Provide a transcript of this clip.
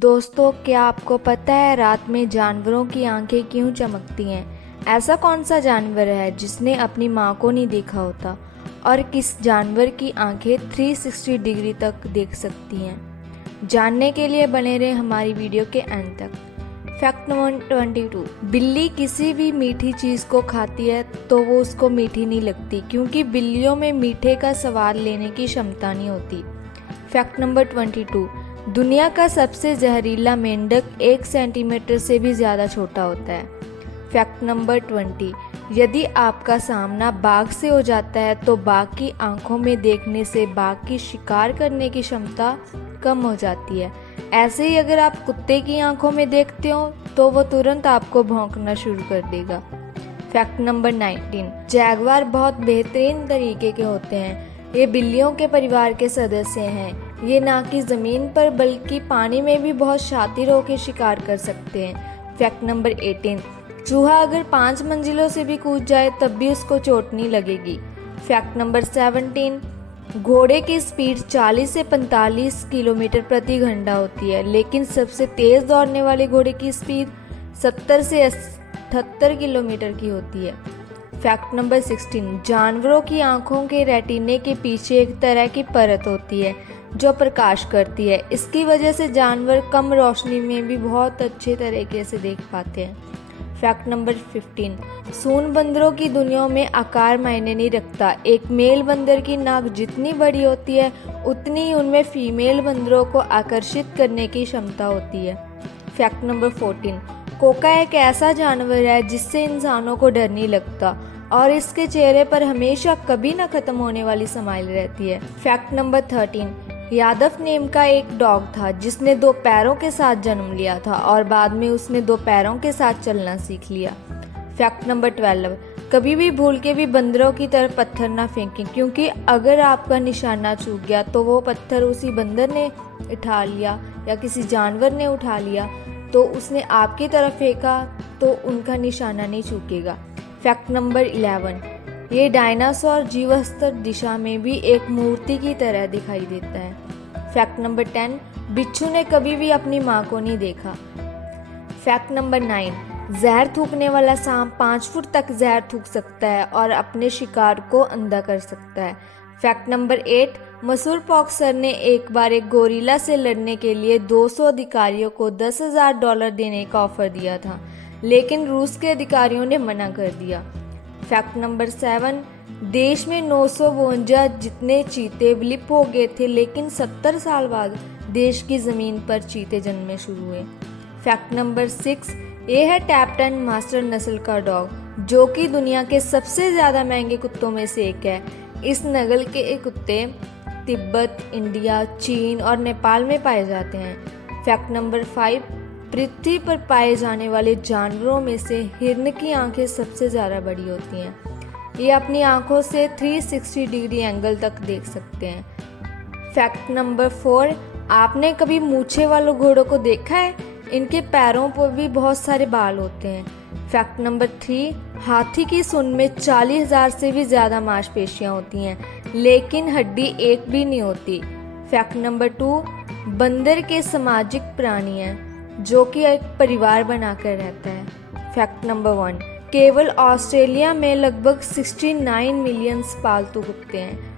दोस्तों, क्या आपको पता है रात में जानवरों की आंखें क्यों चमकती हैं? ऐसा कौन सा जानवर है जिसने अपनी माँ को नहीं देखा होता? और किस जानवर की आंखें 360 डिग्री तक देख सकती हैं? जानने के लिए बने रहे हमारी वीडियो के अंत तक। Fact number 22। बिल्ली किसी भी मीठी चीज़ को खाती है तो वो उसको मीठी नहीं लगती, क्योंकि बिल्लियों में मीठे का स्वाद लेने की क्षमता नहीं होती। Fact number 22। दुनिया का सबसे जहरीला मेंढक 1 सेंटीमीटर से भी ज़्यादा छोटा होता है। Fact number 20। यदि आपका सामना बाघ से हो जाता है तो बाघ की आंखों में देखने से बाघ की शिकार करने की क्षमता कम हो जाती है। ऐसे ही अगर आप कुत्ते की आंखों में देखते हो तो वो तुरंत आपको भौंकना शुरू कर देगा। Fact number 19। जैगुआर बहुत बेहतरीन तरीके के होते हैं। ये बिल्लियों के परिवार के सदस्य हैं। ये ना कि ज़मीन पर बल्कि पानी में भी बहुत शातिर होकर शिकार कर सकते हैं। Fact number 18। चूहा अगर 5 मंजिलों से भी कूद जाए तब भी उसको चोट नहीं लगेगी। Fact number 17। घोड़े की स्पीड 40 से 45 किलोमीटर प्रति घंटा होती है, लेकिन सबसे तेज़ दौड़ने वाले घोड़े की स्पीड 70 से 78 किलोमीटर की होती है। Fact number 16। जानवरों की आंखों के रेटिने के पीछे एक तरह की परत होती है जो प्रकाश करती है। इसकी वजह से जानवर कम रोशनी में भी बहुत अच्छे तरीके से देख पाते हैं। Fact number 15। सून बंदरों की दुनिया में आकार मायने नहीं रखता। एक मेल बंदर की नाक जितनी बड़ी होती है उतनी ही उनमें फीमेल बंदरों को आकर्षित करने की क्षमता होती है। Fact number 14। कोका एक ऐसा जानवर है जिससे इंसानों को डर नहीं लगता और इसके चेहरे पर हमेशा कभी ना खत्म होने वाली स्माइल रहती है। Fact number 13। यादव नेम का एक डॉग था जिसने 2 पैरों के साथ जन्म लिया था और बाद में उसने 2 पैरों के साथ चलना सीख लिया। Fact number 12। कभी भी भूल के भी बंदरों की तरफ पत्थर ना फेंकें, क्योंकि अगर आपका निशाना चूक गया तो वो पत्थर उसी बंदर ने उठा लिया या किसी जानवर ने उठा लिया तो उसने आपकी तरफ फेंका तो उनका निशाना नहीं चूकेगा। Fact number 11। ये डायनासोर जीवाश्म दिशा में भी एक मूर्ति की तरह दिखाई देता है। Fact number 10। बिच्छू ने कभी भी अपनी माँ को नहीं देखा। Fact number 9। जहर थूकने वाला सांप 5 फुट तक जहर थूक सकता है और अपने शिकार को अंधा कर सकता है। Fact number 8। मसूर बॉक्सर ने एक बार एक गोरिल्ला से लड़ने के लिए 200 अधिकारियों को $10,000 देने का ऑफर दिया था, लेकिन रूस के अधिकारियों ने मना कर दिया। Fact number 7। देश में 952 जितने चीते विलुप्त हो गए थे, लेकिन 70 साल बाद देश की ज़मीन पर चीते जन्मने शुरू हुए। Fact number 6। ये है टैप्टन मास्टर नस्ल का डॉग, जो कि दुनिया के सबसे ज़्यादा महंगे कुत्तों में से एक है। इस नस्ल के कुत्ते तिब्बत, इंडिया, चीन और नेपाल में पाए जाते हैं। Fact number 5। पृथ्वी पर पाए जाने वाले जानवरों में से हिरन की आंखें सबसे ज़्यादा बड़ी होती हैं। ये अपनी आंखों से 360 डिग्री एंगल तक देख सकते हैं। Fact number 4। आपने कभी मूछे वाले घोड़ों को देखा है? इनके पैरों पर भी बहुत सारे बाल होते हैं। Fact number 3। हाथी की सूंड में 40,000 से भी ज़्यादा मांसपेशियाँ होती हैं, लेकिन हड्डी एक भी नहीं होती। Fact number 2। बंदर के सामाजिक प्राणी हैं जो कि एक परिवार बनाकर रहता है। Fact number 1। केवल ऑस्ट्रेलिया में लगभग 69 मिलियन पालतू कुत्ते हैं।